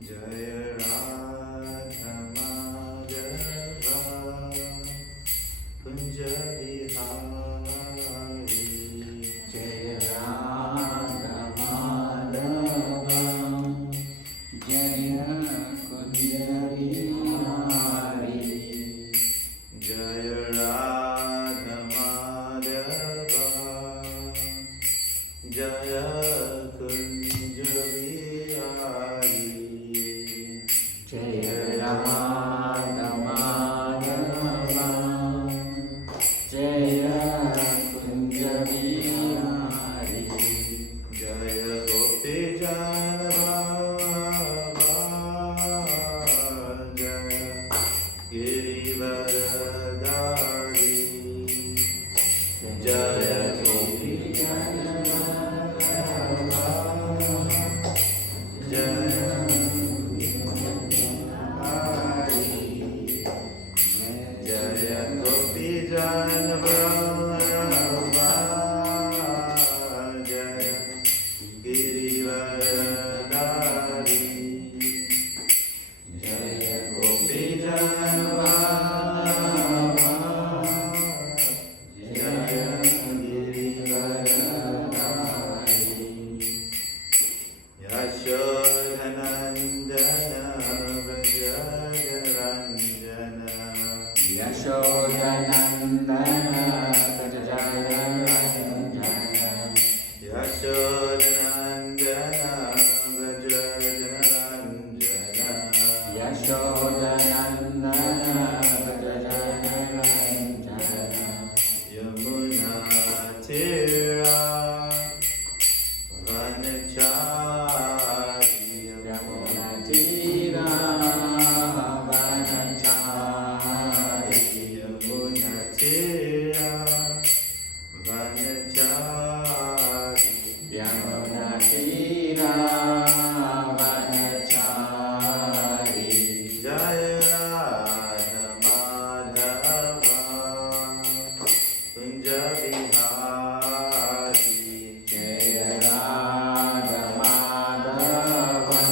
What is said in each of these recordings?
Jaya Radha Madhava Kunja Bihari Jaya Radha Madhava Jaya Kunja Bihari Jaya Radha Madhava Jaya Kunja Bihari Jaya Radha Madhava Jaya Kunja Bihari Jaya Gopi Janava Jaya Girivaradari Jaya Gopi Janava Jaya Jaya Gopi Janava Jaya Girivaradari Jaya Gopi Janava Jaya Girivaradari Yashodanandana Vrajaranjana Yashodanandana Prajaya Ranjana Yashodanandana Vrajaranjana Yashodanandana Prajaya Ranjana Yamuna Tira Vanachari Yamuna Tira Vanachari Yamuna Tira Vanachari Yamuna Tira Vanachari Jaya Radha Madhava Kunja Bihari Jaya Radha Madhava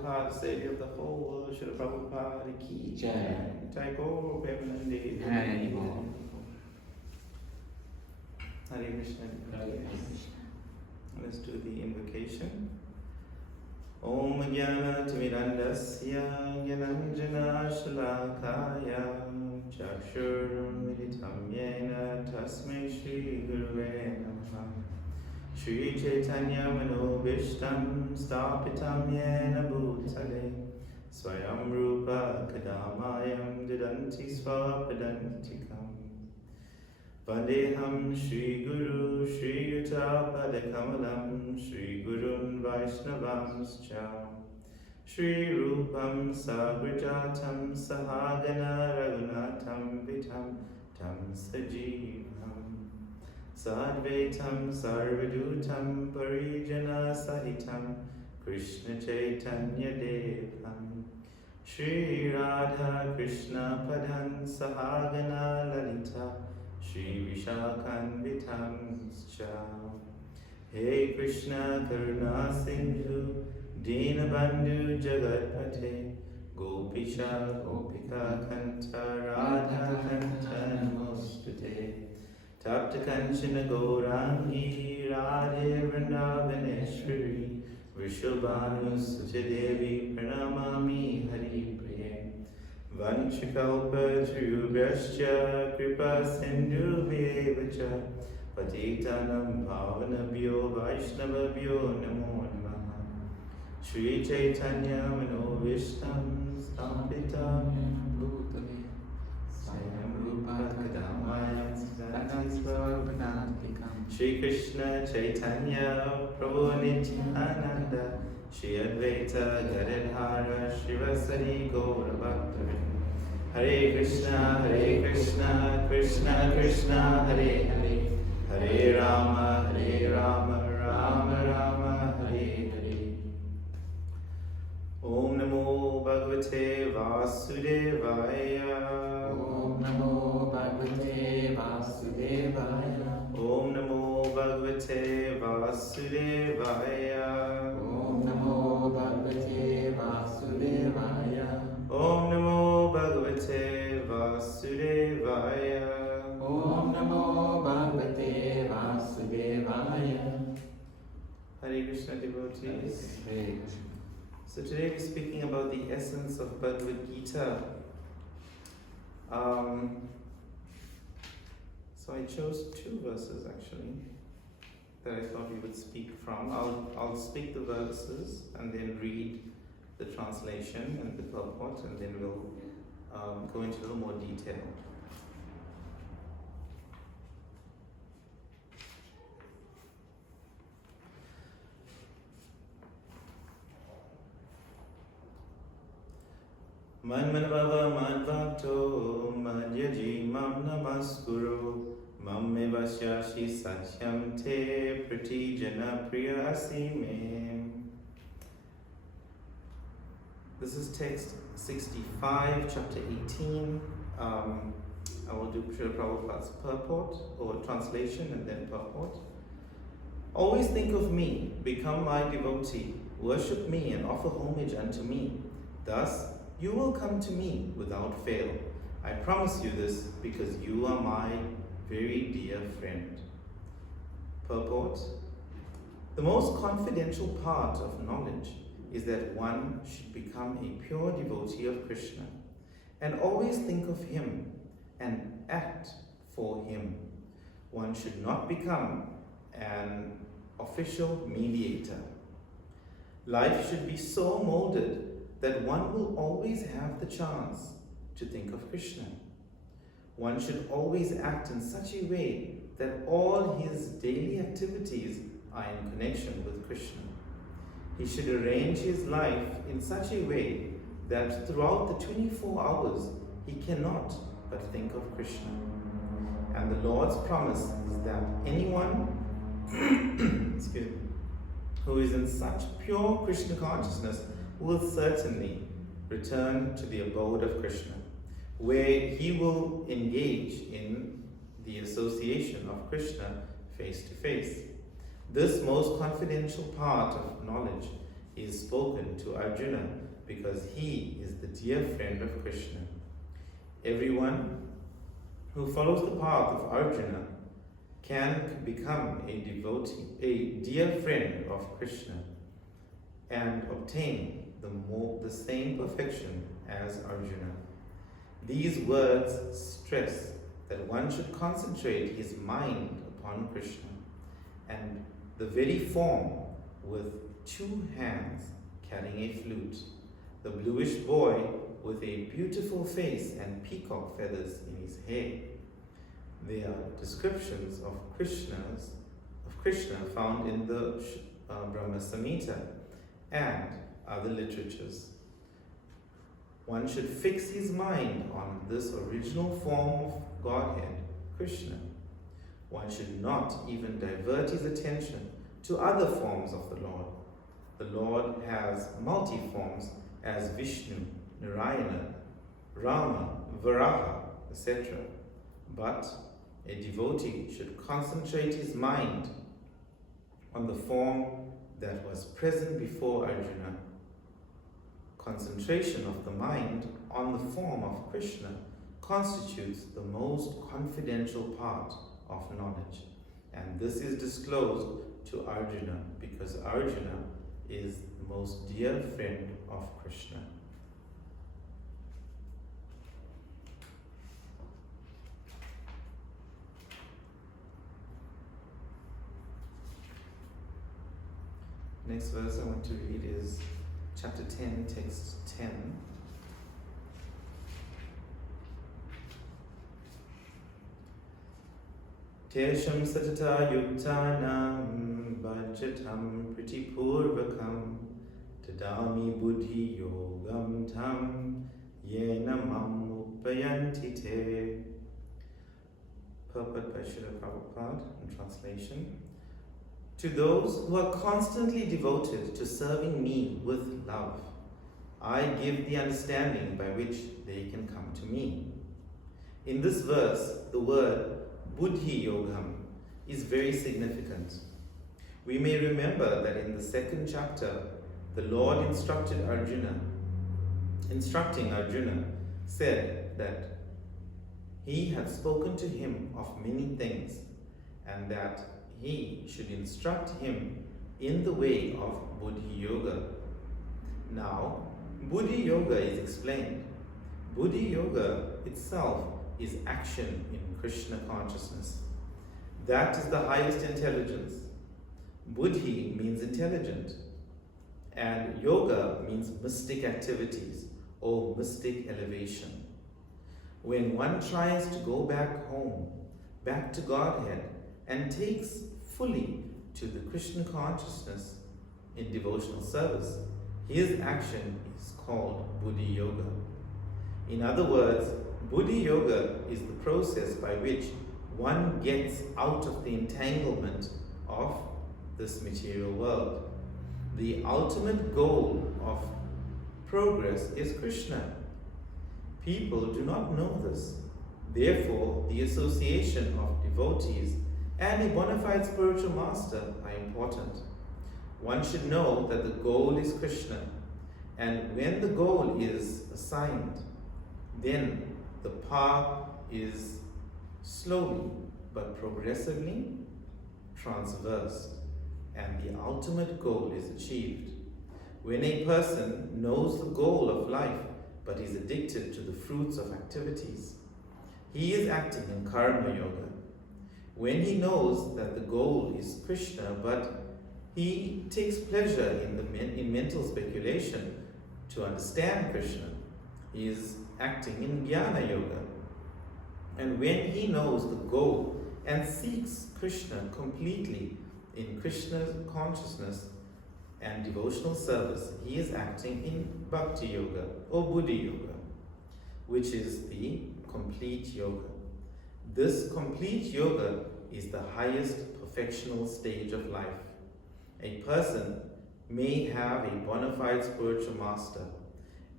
Prabhupada, the savior of the whole world, Srila Prabhupada ki Jai. Jai Gaura, Prema, Namahatta. Hari Bol. Hare Krishna. Let's do the invocation. Om Jnana Timirandasya Jnananjana Shalakaya Chakshurmilitam Yena Tasmai Shri Guruve Namaha Shri Caitanya Manobhishtam Stapitam Yena Bhutale Swayam Rupa Kadamayam Didanti Svapadantikam Vandeham Shri Guru Shri Yuta Padakamalam Shri Gurun Vaishnavamscha Shri Rupam Sagrajatam Sahagana Raghunatam Vitam Tam Sajivam Sadvaitam Sarvadutam Parijana Sahitam Krishna Chaitanya Devam Shri Radha Krishna Padhan Sahagana Lalita Shri Vishakhanvitamscha Hey Krishna Karuna Sindhu Dinabandhu Jagatpate Gopisha Gopika Kanta Radha Kanta Namostute Tapta Kanchana Gaurangi Radhe Vrindavaneshwari Vrishabhanu Suchadevi Pranamami Hari Priye Vanchakalpa Triyubhyascha Kripa Sindhubhyevacha Patitanam Bhavanabhyo Vaishnavabhyo Namo Namaha Shri Caitanya Manobhishtam Stampitam Bhutale. Swayam Rupa Kadamayam Sadanti Svapadantikam. Shri Krishna Chaitanya Prabhu Nityananda Shri Advaita Gadadhara Shivasari Gaura Bhaktavinda Hare Krishna Krishna Krishna Hare Hare Hare Rama Rama Rama Hare Hare Om Namo Bhagavate Vasudevaya Om Namo Bhagavate Vasudevaya. Om Namo Bhagavate Vasudevaya Om Namo Bhagavate Vasudevaya. Om Namo Bhagavate Vasudevaya Om Namo Bhagavate Vasudevaya. Hare Krishna devotees. Hare Krishna. So today we're speaking about the essence of Bhagavad Gita. So I chose two verses actually that I thought we would speak from. I'll speak the verses and then read the translation and the purport, and then we'll go into a little more detail. Manmanavava manvakto madhyaji mam namaskuro mam me vasyashi satyam te pratijana priyasi me. This is text 65, chapter 18. I will do Srila Prabhupada's purport or translation and then purport. Always think of me, become my devotee, worship me and offer homage unto me. Thus, you will come to me without fail. I promise you this because you are my very dear friend. Purport. The most confidential part of knowledge is that one should become a pure devotee of Krishna and always think of him and act for him. One should not become an official mediator. Life should be so molded that one will always have the chance to think of Krishna. One should always act in such a way that all his daily activities are in connection with Krishna. He should arrange his life in such a way that throughout the 24 hours he cannot but think of Krishna. And the Lord's promise is that anyone excuse me, who is in such pure Krishna consciousness will certainly return to the abode of Krishna, where he will engage in the association of Krishna face to face. This most confidential part of knowledge is spoken to Arjuna because he is the dear friend of Krishna. Everyone who follows the path of Arjuna can become a devotee, a dear friend of Krishna, and obtain the same perfection as Arjuna. These words stress that one should concentrate his mind upon Krishna, and the very form with 2 hands carrying a flute, the bluish boy with a beautiful face and peacock feathers in his hair. They are descriptions of Krishna found in the Brahma Samhita and other literatures. One should fix his mind on this original form of Godhead, Krishna. One should not even divert his attention to other forms of the Lord. The Lord has multi-forms as Vishnu, Narayana, Rama, Varaha, etc. But a devotee should concentrate his mind on the form that was present before Arjuna. Concentration of the mind on the form of Krishna constitutes the most confidential part of knowledge, and this is disclosed to Arjuna because Arjuna is the most dear friend of Krishna. Next verse I want to read is chapter 10, text 10. Tesham satata yuktanam bhajatam pritipurvakam tadami buddhi yogam tam yena mamupayanti te. Purport by Srila Prabhupada in translation. To those who are constantly devoted to serving me with love, I give the understanding by which they can come to me. In this verse, the word Buddhi Yogam is very significant. We may remember that in the 2nd chapter, the Lord instructing Arjuna, said that he had spoken to him of many things, and that he should instruct him in the way of Buddhi Yoga. Now, Buddhi Yoga is explained. Buddhi Yoga itself is action in Krishna consciousness. That is the highest intelligence. Buddhi means intelligent, and yoga means mystic activities or mystic elevation. When one tries to go back home, back to Godhead, and takes fully to the Krishna consciousness in devotional service, his action is called Buddhi Yoga. In other words, Buddhi Yoga is the process by which one gets out of the entanglement of this material world. The ultimate goal of progress is Krishna. People do not know this. Therefore, the association of devotees and a bona fide spiritual master are important. One should know that the goal is Krishna, and when the goal is assigned, then the path is slowly but progressively transversed, and the ultimate goal is achieved. When a person knows the goal of life but is addicted to the fruits of activities, he is acting in karma yoga. When he knows that the goal is Krishna, but he takes pleasure in mental speculation to understand Krishna, he is acting in jnana yoga. And when he knows the goal and seeks Krishna completely in Krishna's consciousness and devotional service, he is acting in bhakti yoga or buddhi yoga, which is the complete yoga. This complete yoga is the highest perfectional stage of life. A person may have a bona fide spiritual master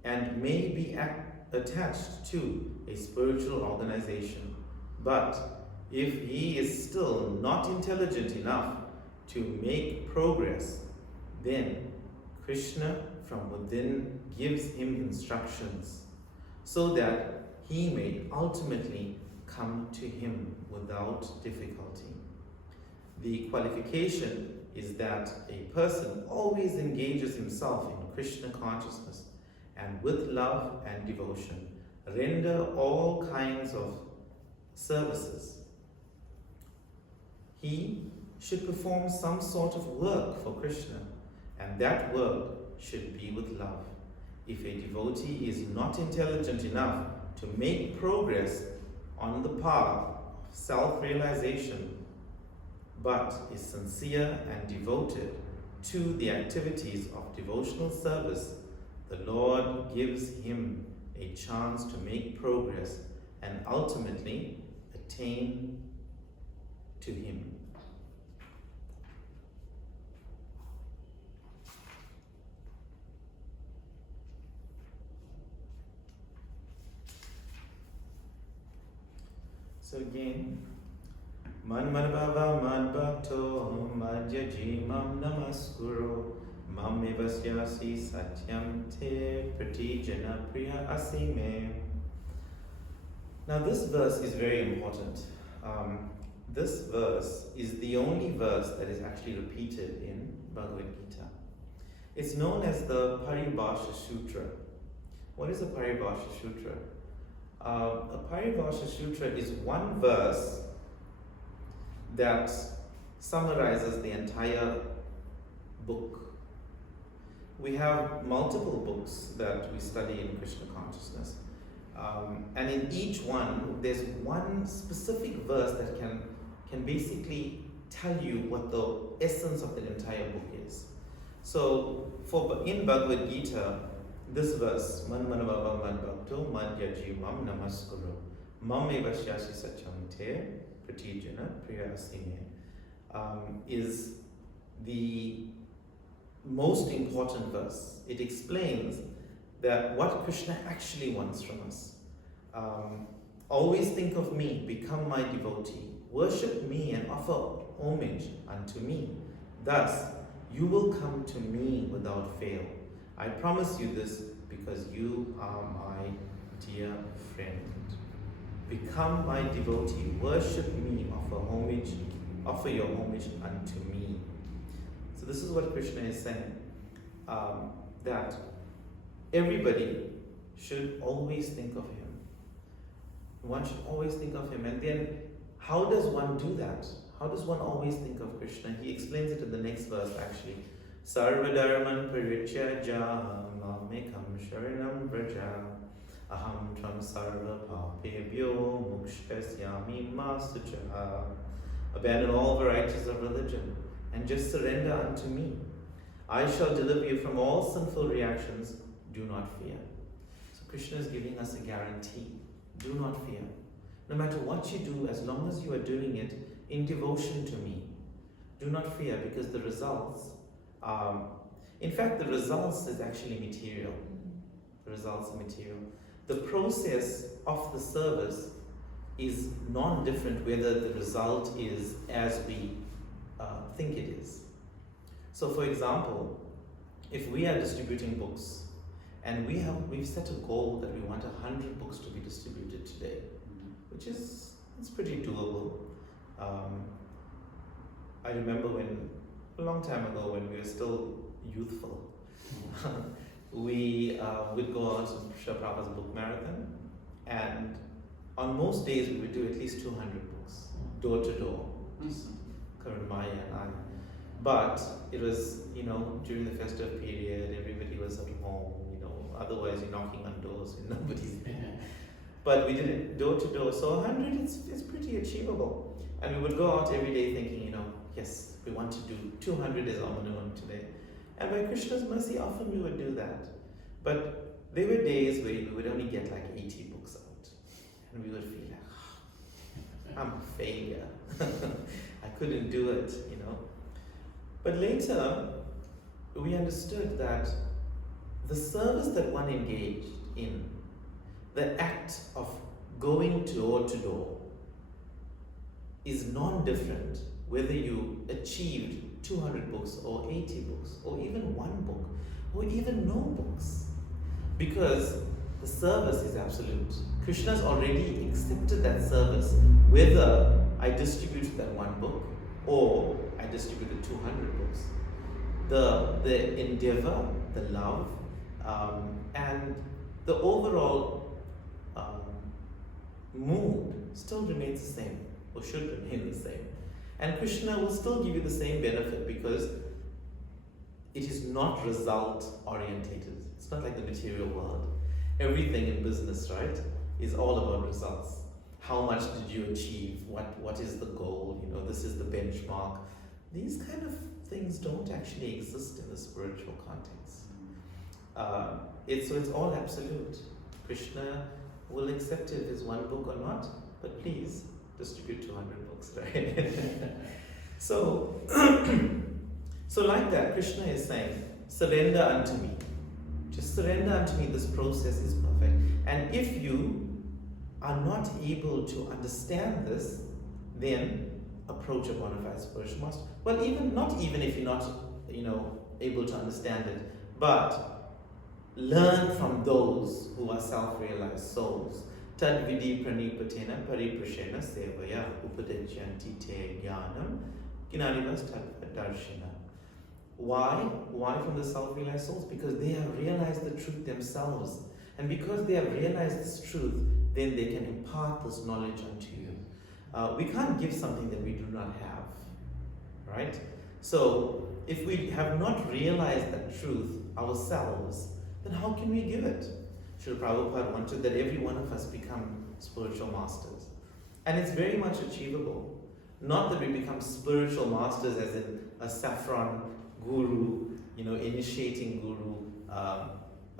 and may be attached to a spiritual organization, but if he is still not intelligent enough to make progress, then Krishna from within gives him instructions so that he may ultimately come to him without difficulty. The qualification is that a person always engages himself in Krishna consciousness and with love and devotion render all kinds of services. He should perform some sort of work for Krishna, and that work should be with love. If a devotee is not intelligent enough to make progress on the path of self-realization, but is sincere and devoted to the activities of devotional service, the Lord gives him a chance to make progress and ultimately attain to him. So again, Man Madhava Mad Bhakto Madhyaji Mam Namaskuro Mam Evasyasi Satyam Te Pratijana Priya Asime. Now this verse is very important. This verse is the only verse that is actually repeated in Bhagavad Gita. It's known as the Paribhasha Sutra. What is a Paribhasha Sutra? A Paribhasha Sutra is one verse that summarizes the entire book. We have multiple books that we study in Krishna consciousness. And in each one, there's one specific verse that can basically tell you what the essence of the entire book is. So, in Bhagavad Gita, this verse, Man Manavava Man Bhakto Madhyaji Mam Namaskuro Mam Evashyasi Satyam Te Pratijana Priya Asime, is the most important verse. It explains that what Krishna actually wants from us. Always think of me, become my devotee, worship me and offer homage unto me. Thus, you will come to me without fail. I promise you this because you are my dear friend. Become my devotee, worship me, offer your homage unto me. So this is what Krishna is saying, that everybody should always think of him. One should always think of him. And then how does one do that? How does one always think of Krishna? He explains it in the next verse actually. Sarva dharman parityajya mamekam sharanam vraja aham tvam sarva papebhyo mukshtasyami masucha. Abandon all varieties of religion and just surrender unto me. I shall deliver you from all sinful reactions. Do not fear. So Krishna is giving us a guarantee. Do not fear. No matter what you do, as long as you are doing it in devotion to me, do not fear, because the results, in fact, the results is actually material. The results are material. The process of the service is non-different whether the result is as we think it is. So for example, if we are distributing books and we've set a goal that we want 100 books to be distributed today, which is, it's pretty doable. I remember a long time ago when we were still youthful, we would go out to Srila Prabhupada's book marathon, and on most days we would do at least 200 books, door to door, Karan Maya and I. But it was, during the festive period, everybody was at home, otherwise you're knocking on doors and nobody's there. But we did it door to door, so 100 is pretty achievable. And we would go out every day thinking, yes, we want to do 200 is our minimum today. And by Krishna's mercy, often we would do that. But there were days where we would only get like 80 books out. And we would feel like, I'm a failure. I couldn't do it, But later, we understood that the service that one engaged in, the act of going door to door, is non-different whether you achieved 200 books or 80 books or even one book. or even no books, because the service is absolute. Krishna's already accepted that service, whether I distributed that one book or I distributed 200 books. The endeavor, the love, and the overall mood still remains the same, or should remain the same. And Krishna will still give you the same benefit, because it is not result orientated. It's not like the material world. Everything in business, right, is all about results. How much did you achieve? What is the goal? This is the benchmark. These kind of things don't actually exist in the spiritual context. It's all absolute. Krishna will accept it as one book or not, but please distribute 200 books, right? So like that, Krishna is saying, surrender unto me. Just surrender unto me. This process is perfect. And if you are not able to understand this, then approach a bona fide spiritual master. Well, not even if you're not, able to understand it, but learn from those who are self-realized souls. Tad vidi pranipatena pariprashena sevaya upadechyanti te jnanam ginanivas tad darshina. Why? Why from the self-realized souls? Because they have realized the truth themselves. And because they have realized this truth, then they can impart this knowledge unto you. We can't give something that we do not have, right? So, if we have not realized that truth ourselves, then how can we give it? Srila Prabhupada wanted that every one of us become spiritual masters. And it's very much achievable. Not that we become spiritual masters as in a saffron guru, initiating guru,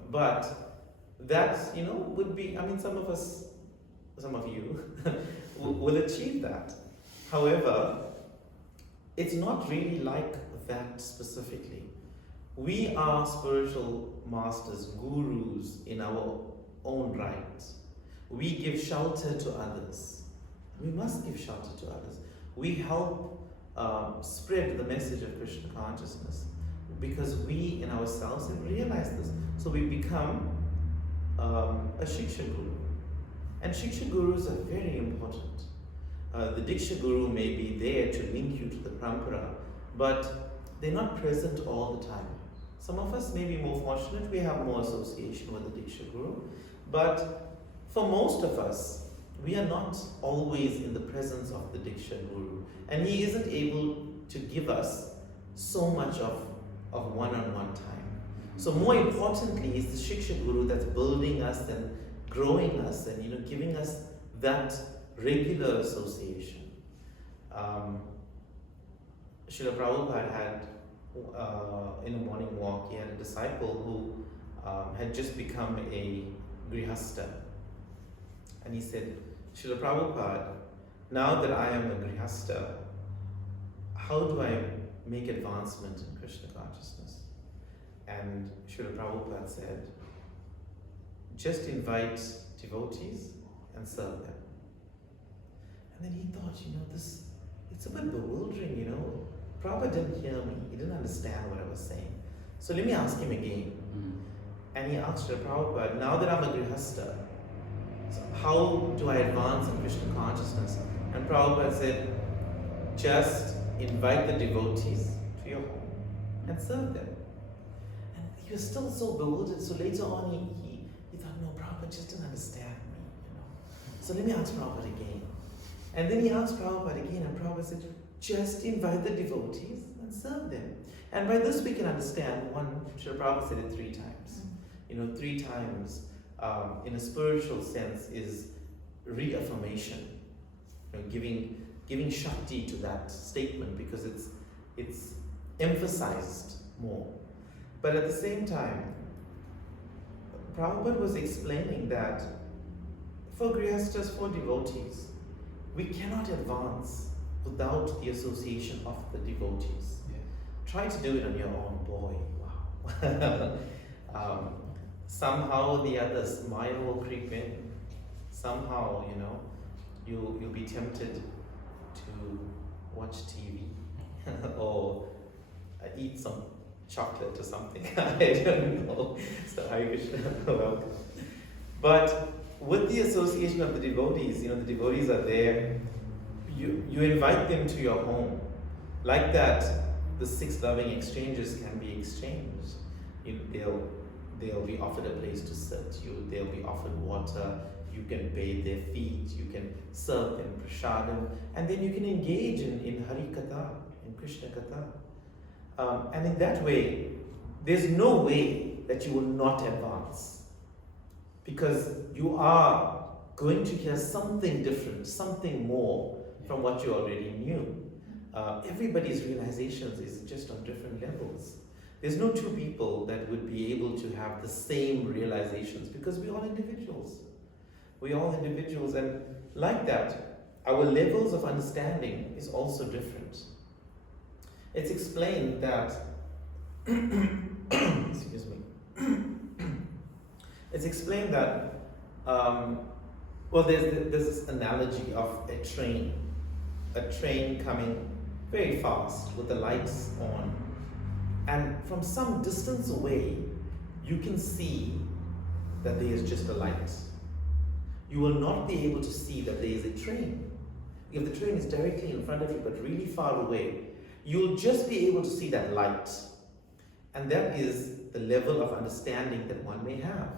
but that, would be, some of you will achieve that. However, it's not really like that specifically. We are spiritual masters, gurus in our own right. We give shelter to others. We must give shelter to others. We help spread the message of Krishna consciousness, because we in ourselves have realized this. So we become a Shiksha Guru. And Shiksha Gurus are very important. The Diksha Guru may be there to link you to the Parampara, but they're not present all the time. Some of us may be more fortunate, we have more association with the Diksha Guru, but for most of us, we are not always in the presence of the Diksha Guru, and he isn't able to give us so much of one-on-one time. So more importantly is the Shiksha Guru that's building us and growing us and giving us that regular association. Srila Prabhupada had, in a morning walk, he had a disciple who had just become a grihasta. And he said, Srila Prabhupada, now that I am a grihasta, how do I make advancement in Krishna consciousness? And Srila Prabhupada said, just invite devotees and serve them. And then he thought, it's a bit bewildering, Prabhupada didn't hear me, he didn't understand what I was saying. So let me ask him again. And he asked Srila Prabhupada, now that I'm a grihasta, so how do I advance in Krishna consciousness? And Prabhupada said, just invite the devotees to your home and serve them. And he was still so bewildered. So later on, he thought, no, Prabhupada just didn't understand me, So let me ask Prabhupada again. And then he asked Prabhupada again, and Prabhupada said, just invite the devotees and serve them. And by this we can understand, one, Srila Prabhupada said it 3 times. 3 times in a spiritual sense is reaffirmation, giving Shakti to that statement, because it's emphasized more. But at the same time, Prabhupada was explaining that for grihastas, for devotees, we cannot advance without the association of the devotees. Yeah. Try to do it on your own, boy, wow. Somehow or the other, smile will creep in. Somehow, you'll be tempted to watch TV or eat some chocolate or something. I don't know. So Hare Krishna, welcome. But with the association of the devotees, the devotees are there. You invite them to your home. Like that, the 6 loving exchanges can be exchanged. They'll be offered a place to sit. They'll be offered water. You can bathe their feet. You can serve them prasadam, and then you can engage in Hari Katha, in Krishna Katha. And in that way, there's no way that you will not advance, because you are going to hear something different, something more from what you already knew. Everybody's realizations is just on different levels. There's no 2 people that would be able to have the same realizations, because we're all individuals. We're all individuals, and like that, our levels of understanding is also different. It's explained that, excuse me, it's explained that, there's this analogy of a train coming very fast with the lights on, and from some distance away, you can see that there is just a light. You will not be able to see that there is a train. If the train is directly in front of you but really far away, you'll just be able to see that light. And that is the level of understanding that one may have.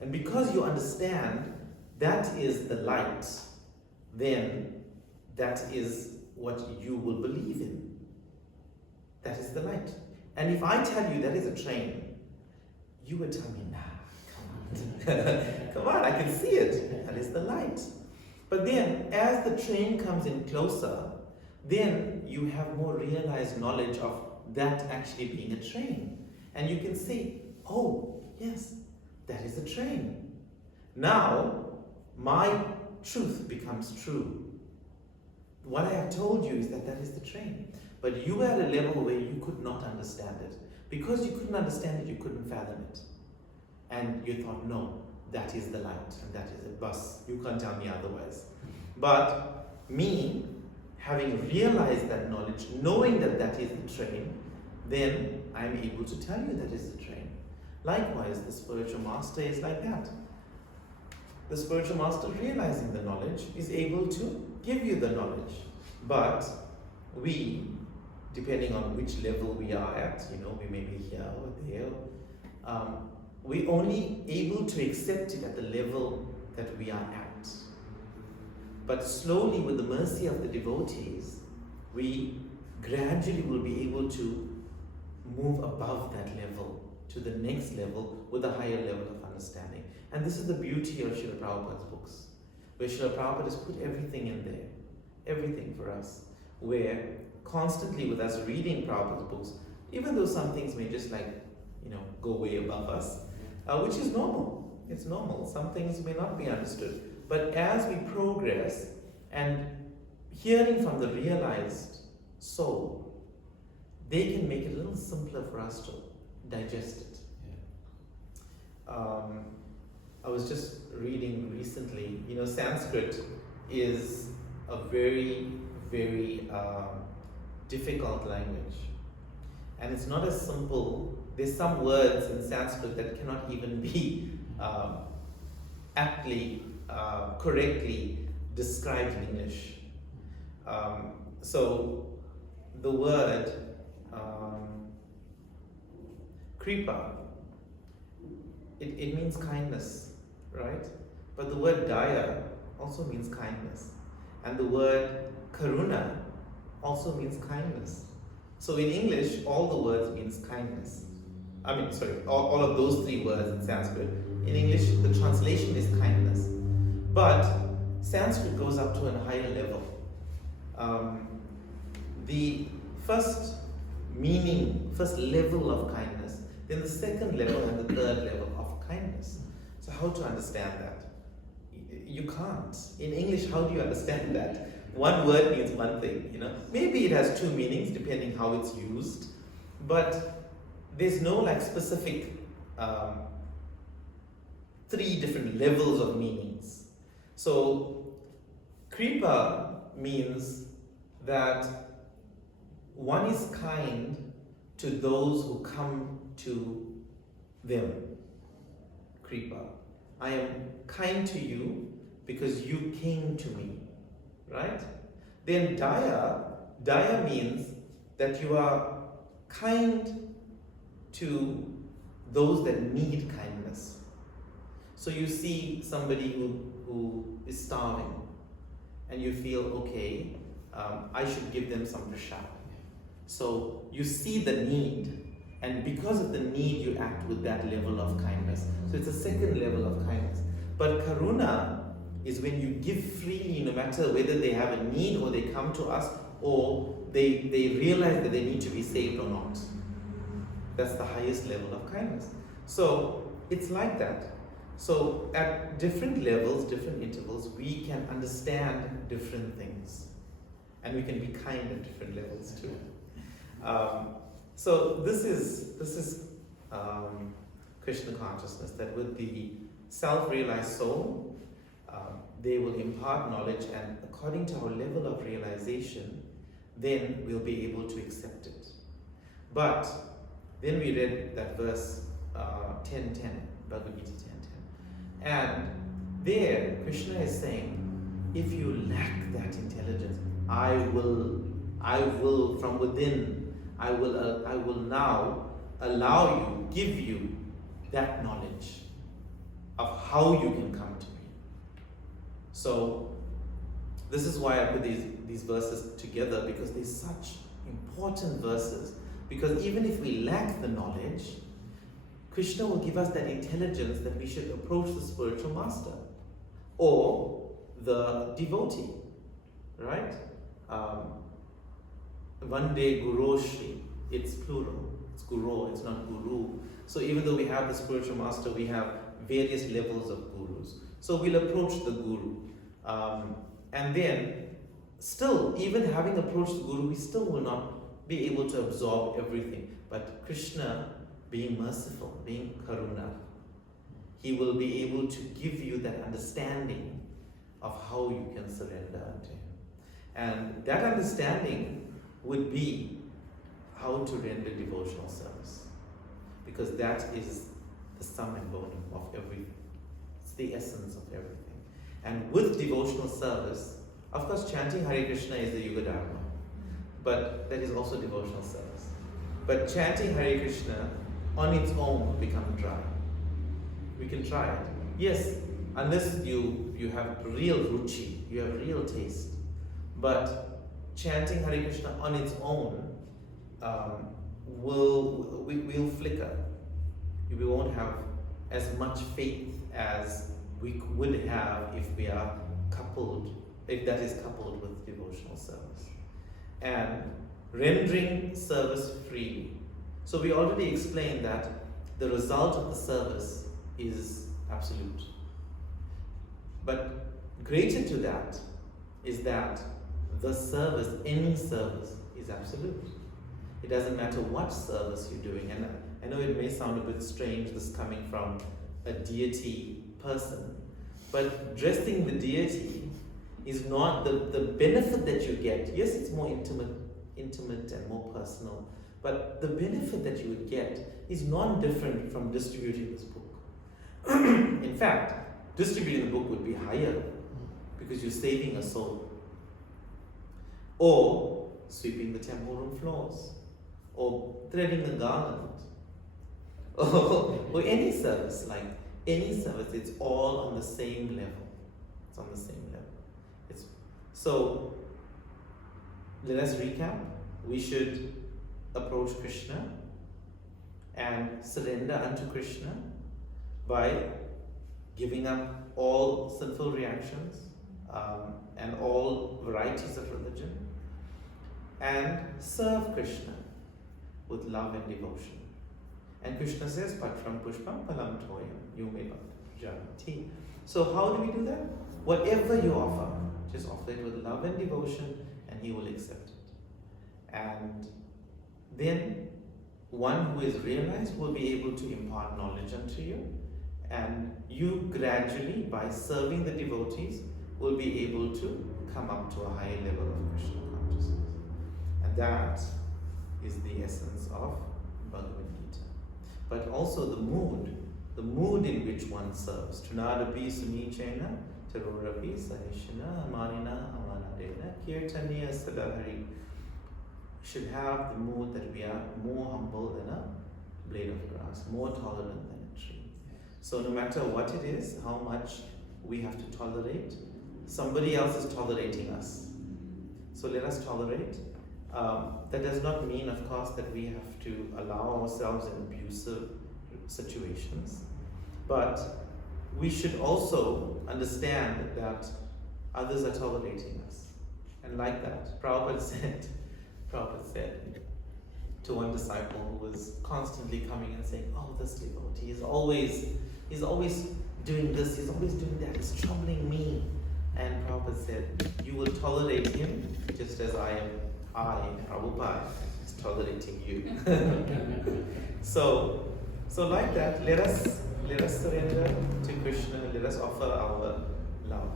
And because you understand that is the light, then that is what you will believe in. That is the light. And if I tell you that is a train, you would tell me, nah, come on. Come on, I can see it. That is the light. But then, as the train comes in closer, then you have more realized knowledge of that actually being a train. And you can say, oh, yes, that is a train. Now, my truth becomes true. What I have told you is that that is the train. But you were at a level where you could not understand it. Because you couldn't understand it, you couldn't fathom it. And you thought, no, that is the light, and that is a bus. You can't tell me otherwise. But me, having realized that knowledge, knowing that that is the train, then I'm able to tell you that is the train. Likewise, the spiritual master is like that. The spiritual master, realizing the knowledge, is able to give you the knowledge. But we, depending on which level we are at, we may be here or there, we're only able to accept it at the level that we are at. But slowly, with the mercy of the devotees, we gradually will be able to move above that level to the next level with a higher level of understanding. And this is the beauty of Srila Prabhupada's books, where Srila Prabhupada has put everything in there, everything for us, where constantly with us reading Prabhupada's books, even though some things may just go way above us, which is normal. It's normal. Some things may not be understood. But as we progress and hearing from the realized soul, they can make it a little simpler for us to digest it. Yeah. I was just reading recently, Sanskrit is a very, very difficult language. And it's not as simple. There's some words in Sanskrit that cannot even be aptly, correctly described in English. So the word kripa, it means kindness, right? But the word daya also means kindness. And the word karuna also means kindness. So in English, all the words means kindness. All of those 3 words in Sanskrit. In English, the translation is kindness. But Sanskrit goes up to a higher level. The first level of kindness, then the second level and the third level of kindness. So how to understand that? You can't. In English, how do you understand that? One word means one thing, Maybe it has 2 meanings depending how it's used, but there's no specific 3 different levels of meanings. So kripa means that one is kind to those who come to them. Kripa. I am kind to you because you came to me. Right? Then Daya means that you are kind to those that need kindness. So you see somebody who is starving and you feel, okay, I should give them some prasad. So you see the need, and because of the need you act with that level of kindness. So it's a second level of kindness. But karuna is when you give freely, no matter whether they have a need or they come to us or they realize that they need to be saved or not. That's the highest level of kindness. So it's like that. So at different levels, different intervals, we can understand different things. And we can be kind at different levels too. So this is Krishna consciousness, that with the self-realized soul, they will impart knowledge, and according to our level of realization, then we'll be able to accept it. But then we read that verse 10:10, Bhagavad Gita 10:10, and there Krishna is saying, if you lack that intelligence, I will from within, I will now allow you, give you that knowledge of how you can come to me. So this is why I put these verses together, because they're such important verses. Because even if we lack the knowledge, Krishna will give us that intelligence that we should approach the spiritual master or the devotee, right? Vande Guroshri, it's plural, it's Guru, it's not Guru. So even though we have the spiritual master, we have various levels of gurus. So we'll approach the guru. And then, still, even having approached the guru, we still will not be able to absorb everything. But Krishna, being merciful, being karuna, he will be able to give you that understanding of how you can surrender unto him. And that understanding would be how to render devotional service. Because that is the sum and bone of everything. It's the essence of everything. And with devotional service, of course, chanting Hare Krishna is the Yuga Dharma, but that is also devotional service. But chanting Hare Krishna on its own will become dry. We can try it. Yes, unless you have real ruchi, you have real taste. But chanting Hare Krishna on its own will flicker. We won't have as much faith as we would have if we are coupled, if that is coupled with devotional service. And rendering service freely. So we already explained that the result of the service is absolute. But greater to that is that the service, any service, is absolute. It doesn't matter what service you're doing. And I know it may sound a bit strange, this coming from a deity person, but addressing the deity is not the benefit that you get. Yes, it's more intimate and more personal, but the benefit that you would get is non-different from distributing this book. In fact, distributing the book would be higher because you're saving a soul. Or sweeping the temple room floors, or threading a garland, or any service, it's all on the same level. It's on the same level. So let us recap. We should approach Krishna and surrender unto Krishna by giving up all sinful reactions and all varieties of religion, and serve Krishna with love and devotion. And Krishna says, Patram Pushpam Palam Toyam Yume Janati. So how do we do that? Whatever you offer, just offer it with love and devotion, and he will accept it. And then one who is realized will be able to impart knowledge unto you, and you gradually, by serving the devotees, will be able to come up to a higher level of Krishna consciousness. And that is the essence of Bhagavad Gita. But also the mood in which one serves. Tunadapi sunichena, tarorapi sanishana, amanina, amanadena, kirtaniya sadahari. Should have the mood that we are more humble than a blade of grass, more tolerant than a tree. So no matter what it is, how much we have to tolerate, somebody else is tolerating us. So let us tolerate. That does not mean, of course, that we have to allow ourselves in abusive situations. But we should also understand that others are tolerating us. And like that, Prabhupada said to one disciple who was constantly coming and saying, oh, this devotee is always doing this, he's always doing that, he's troubling me. And Prabhupada said, you will tolerate him just as I, Prabhupada, is tolerating you. So like that, let us surrender to Krishna, let us offer our love.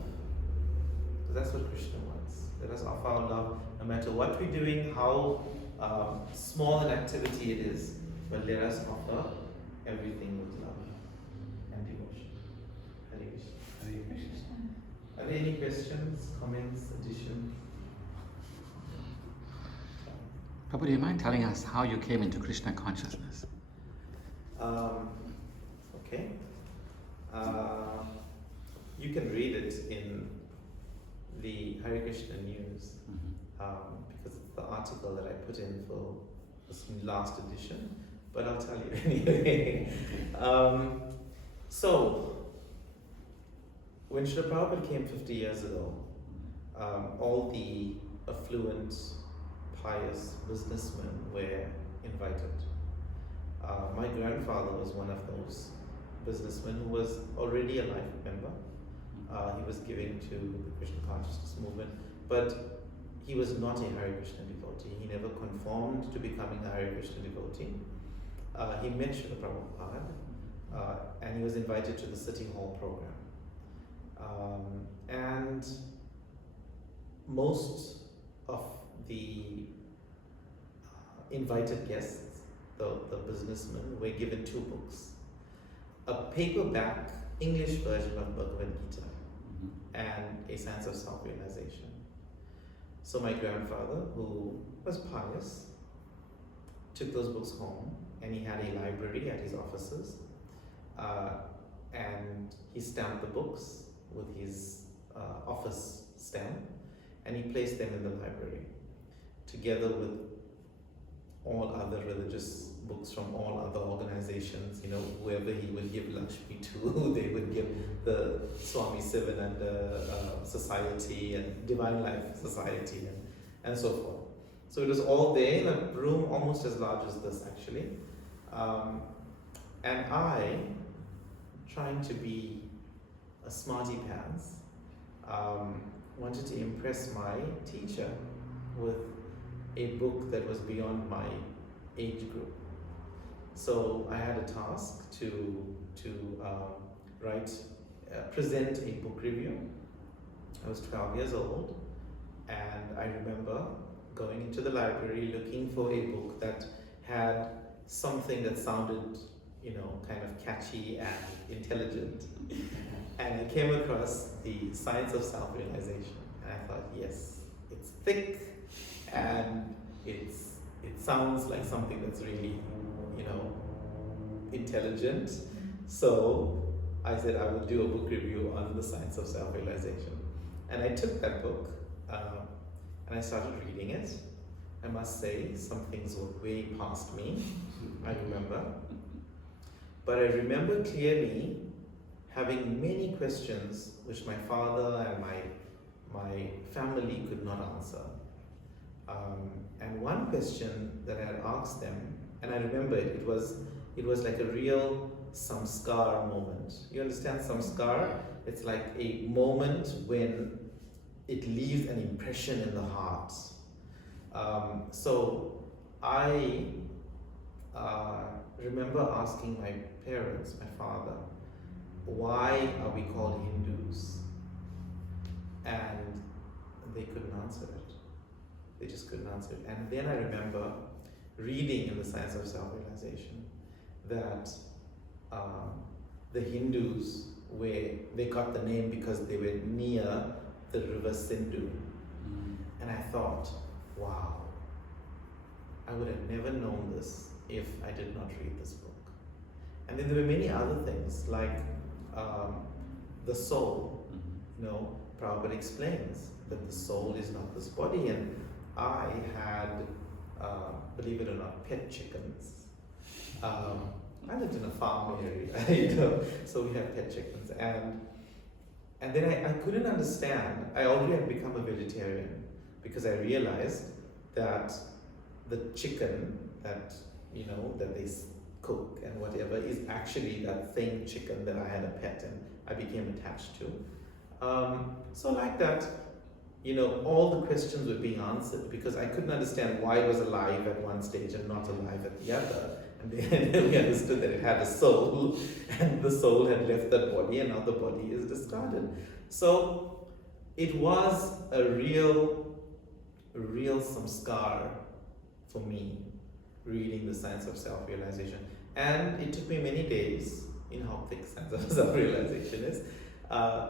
Because that's what Krishna wants. Let us offer our love, no matter what we're doing, how small an activity it is, but let us offer everything with love and devotion. Hare Krishna. Hare Krishna. Are there any questions, comments, additions? Prabhu, do you mind telling us how you came into Krishna consciousness? Okay. You can read it in the Hare Krishna News, because it's the article that I put in for this last edition, but I'll tell you anyway. So, when Srila Prabhupada came 50 years ago, all the affluent, pious businessmen were invited. My grandfather was one of those businessmen who was already a life member. He was giving to the Krishna consciousness movement, but he was not a Hare Krishna devotee. He never conformed to becoming a Hare Krishna devotee. He met Srila Prabhupada, and he was invited to the City Hall program. And most of the invited guests, the businessmen, were given 2 books. A paperback English version of Bhagavad Gita and a sense of self-realization. So my grandfather, who was pious, took those books home, and he had a library at his offices, and he stamped the books with his office stamp, and he placed them in the library, together with all other religious books from all other organizations. You know, whoever he would give Lakshmi to, they would give the Swami Sivananda Society and Divine Life Society and so forth. So it was all there in a room almost as large as this, actually. And I, trying to be a smarty pants, wanted to impress my teacher with a book that was beyond my age group. So I had a task to present a book review. I was 12 years old, and I remember going into the library looking for a book that had something that sounded, kind of catchy and intelligent. And I came across the Science of Self-Realization, and I thought, yes, it's thick, and it sounds like something that's really, intelligent. So I said I would do a book review on the Science of Self-Realization. And I took that book, and I started reading it. I must say, some things were way past me, I remember. But I remember clearly having many questions which my father and my family could not answer. And one question that I had asked them, and I remember it was like a real samskar moment. You understand samskar? It's like a moment when it leaves an impression in the heart. So I remember asking my parents, my father, why are we called Hindus? And they couldn't answer it. They just couldn't answer it. And then I remember reading in the Science of Self-Realization that the Hindus, where they got the name because they were near the river Sindhu. And I thought, wow, I would have never known this if I did not read this book. And then there were many other things like the soul. You know, Prabhupada explains that the soul is not this body, and I had, believe it or not, pet chickens. I lived in a farm area, you know, so we had pet chickens, and then I couldn't understand. I already had become a vegetarian because I realized that the chicken that, you know, that they cook and whatever is actually that same chicken that I had a pet and I became attached to. So like that, you know, all the questions were being answered because I couldn't understand why it was alive at one stage and not alive at the other. And then we understood that it had a soul, and the soul had left that body, and now the body is discarded. So it was a real samskar for me, reading the Science of Self-Realization. And it took me many days, you know how thick Science of Self-Realization is,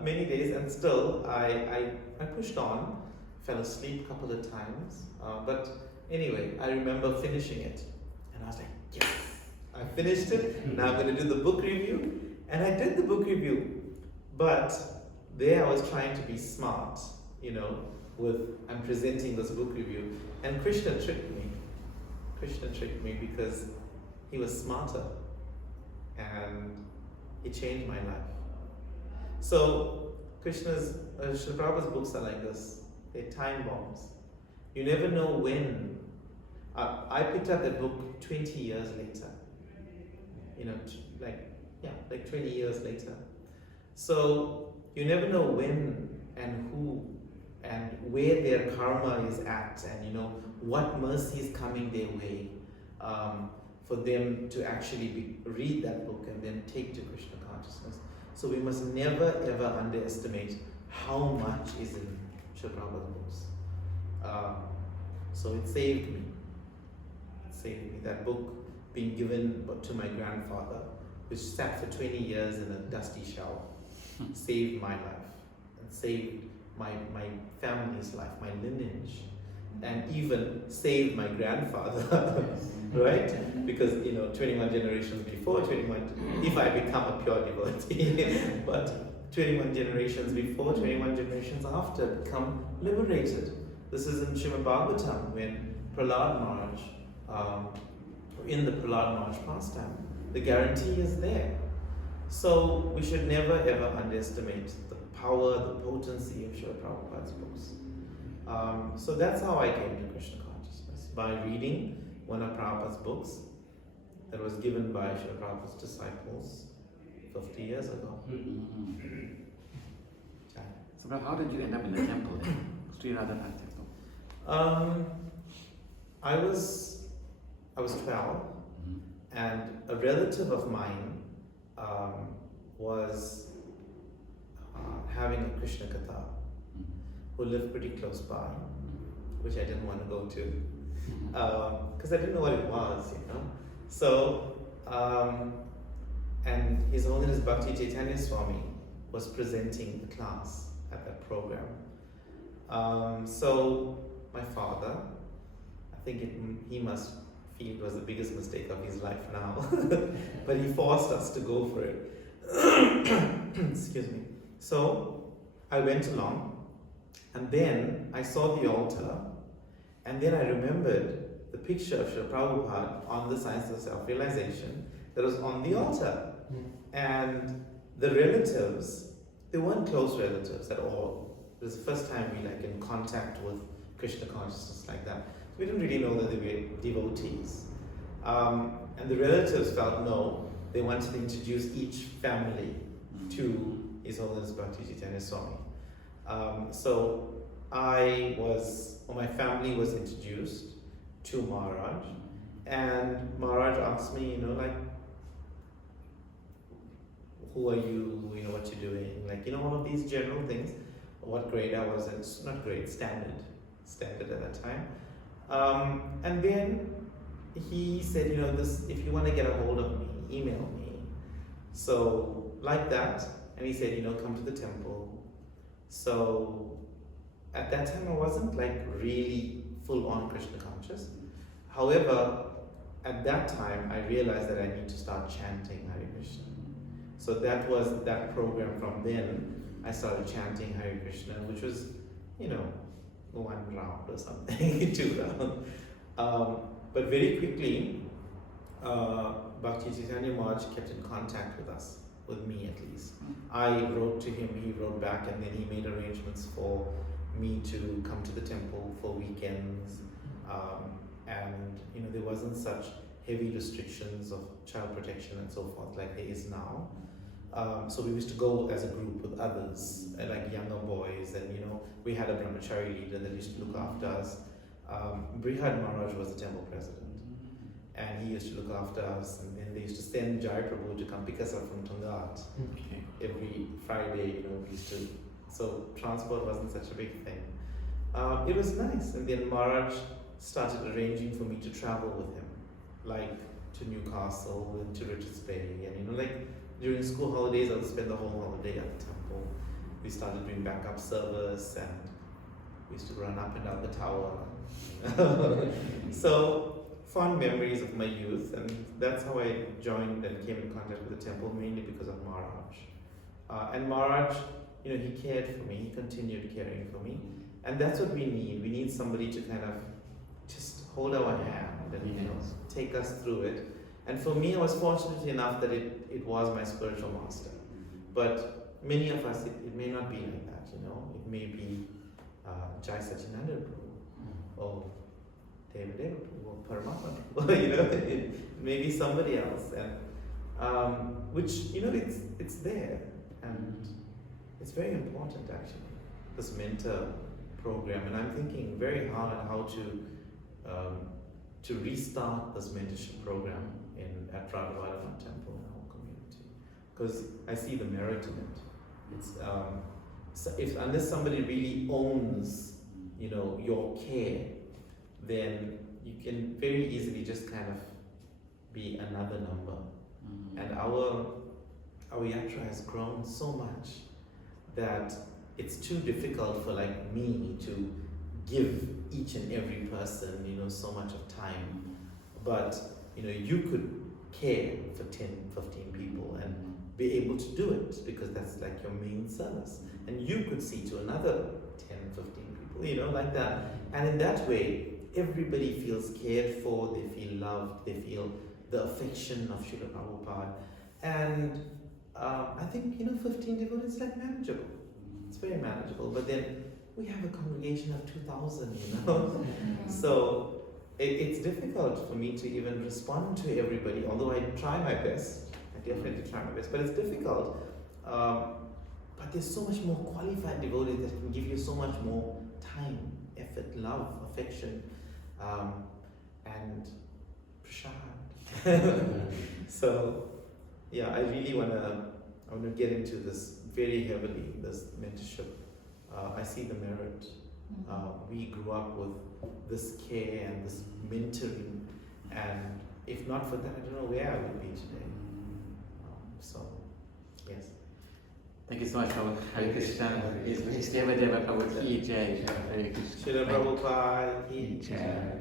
many days, and still I pushed on, fell asleep a couple of times, but anyway, I remember finishing it, and I was like, yes, I finished it, now I'm going to do the book review, and I did the book review, but there I was trying to be smart, you know, I'm presenting this book review, and Krishna tricked me because he was smarter, and he changed my life. So Krishna's, Srila Prabhupada's books are like this. They're time bombs. You never know when. I picked up that book 20 years later. You know, like 20 years later. So you never know when and who and where their karma is at, and you know what mercy is coming their way for them to actually read that book and then take to Krishna consciousness. So we must never ever underestimate how much is in Srila Prabhupada's books. So it saved me. That book being given to my grandfather, which sat for 20 years in a dusty shelf, saved my life and saved my family's life, my lineage, and even saved my grandfather, right? Because, you know, 21 generations before, if I become a pure devotee, but 21 generations before, 21 generations after, become liberated. This is in Srimad Bhagavatam when Prahlad Maharaj, in the Prahlad Maharaj pastime, the guarantee is there. So we should never ever underestimate the power, the potency of Srila Prabhupada's books. So that's how I came to Krishna consciousness, by reading one of Prabhupada's books that was given by Srila Prabhupada's disciples 50 years ago. So how did you end up in the temple then? Sri Radhanath temple? I was 12, and a relative of mine was having a Krishna Katha, who lived pretty close by, which I didn't want to go to, because I didn't know what it was, you know. So, and His Holiness Bhakti Caitanya Swami was presenting the class at that program. So my father, I think he must feel it was the biggest mistake of his life now, but he forced us to go for it. Excuse me. So I went along, and then I saw the altar, and then I remembered the picture of Srila Prabhupada on the Science of Self-Realization that was on the altar. And the relatives, they weren't close relatives at all. It was the first time we like in contact with Krishna consciousness like that. So we didn't really know that they were devotees. And the relatives felt no, they wanted to introduce each family to His Holiness Bhakti Caitanya Swami. So my family was introduced to Maharaj, and Maharaj asked me, you know, like, who are you, you know, what you're doing, like, you know, all of these general things, what grade I was in, not grade, standard at that time. And then he said, you know, this, if you want to get a hold of me, email me. So like that, and he said, you know, come to the temple. So at that time, I wasn't like really full on Krishna conscious. However, at that time, I realized that I need to start chanting Hare Krishna. So that was that program. From then, I started chanting Hare Krishna, which was, you know, 1 round or something, 2 rounds. But very quickly, Bhakti Caitanya Maharaj kept in contact with us, with me at least. I wrote to him, he wrote back, and then he made arrangements for me to come to the temple for weekends. And you know, there wasn't such heavy restrictions of child protection and so forth like there is now. So we used to go as a group with others, like younger boys, and you know, we had a brahmachari leader that used to look after us. Brihad Maharaj was the temple president, and he used to look after us, and then they used to send Jai Prabhu to come pick us up from Tungat every Friday, you know, we used to, so transport wasn't such a big thing. It was nice, and then Maharaj started arranging for me to travel with him, like to Newcastle and to Richards Bay, and you know, like during school holidays, I would spend the whole holiday at the temple. We started doing backup service, and we used to run up and down the tower. So fond memories of my youth, and that's how I joined and came in contact with the temple, mainly because of Maharaj. And Maharaj, you know, he cared for me. He continued caring for me, and that's what we need. We need somebody to kind of just hold our hand and, you know, take us through it. And for me, I was fortunate enough that it was my spiritual master. But many of us, it may not be like that, you know. It may be Jai Sachinanda Prabhu, or Deva Deva Prabhu, or Paramatma Prabhu, you know. It may be somebody else, and which, you know, it's there, and it's very important actually, this mentor program. And I'm thinking very hard how to restart this mentorship program at Bhagavad temple in our community, because I see the merit in it. It's so unless somebody really owns, you know, your care, then you can very easily just kind of be another number. And our yatra has grown so much that it's too difficult for like me to give each and every person, you know, so much of time. But you know, you could care for 10, 15 people and be able to do it, because that's like your main service. And you could see to another 10, 15 people, you know, like that. And in that way, everybody feels cared for, they feel loved, they feel the affection of Srila Prabhupada. And I think, you know, 15 devotees is like manageable. It's very manageable. But then we have a congregation of 2,000, you know. So it's difficult for me to even respond to everybody, although I try my best. I definitely try my best, but it's difficult. But there's so much more qualified devotees that can give you so much more time, effort, love, affection, and prasad. So, yeah, I really want to get into this very heavily, this mentorship. I see the merit. We grew up with this care and this mentoring, and if not for that, I don't know where I would be today. So, yes. Thank you so much, Prabhu. Hare Krishna. Is Deva Deva Prabhu Ki Jai. Hare Krishna. Srila Prabhupada Ki Jai.